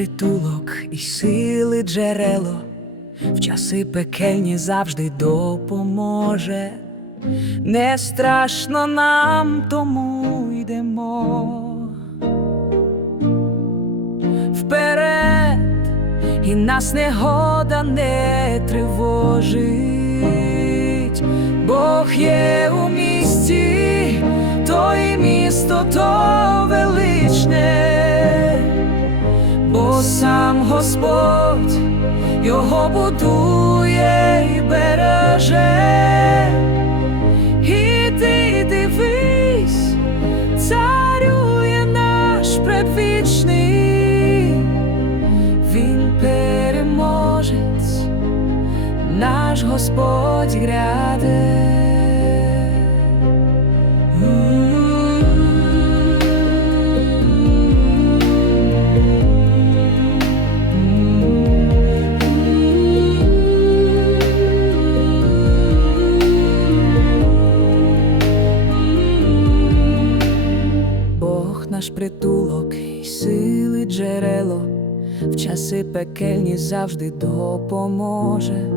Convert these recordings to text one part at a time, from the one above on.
притулок і сили джерело, в часи пекельні завжди допоможе. Не страшно нам, тому йдемо. Вперед, і нас негода не тривожить. Бог є у місті, то і місто то бо сам Господь його будує і береже. І ти дивись, царює наш предвічний, він переможець, наш Господь гряде. Наш притулок і сили джерело, в часи пекельні завжди допоможе.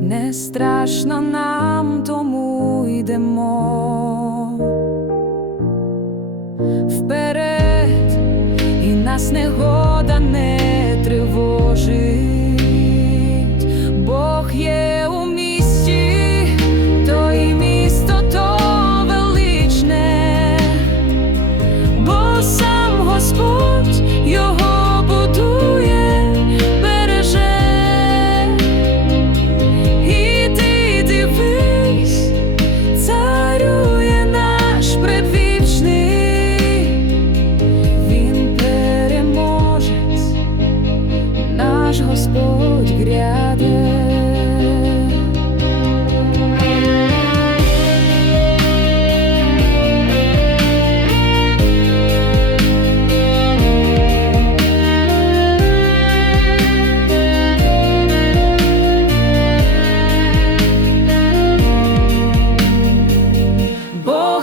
Не страшно нам, тому йдемо.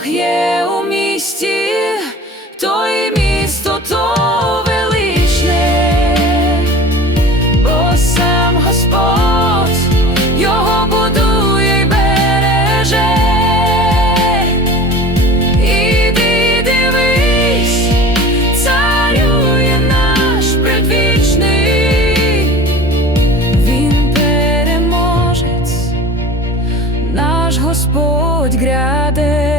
Є у місті, то і місто то величне, бо сам Господь його будує й береже. Іди дивись, царює наш предвічний, він переможець наш Господь гряде.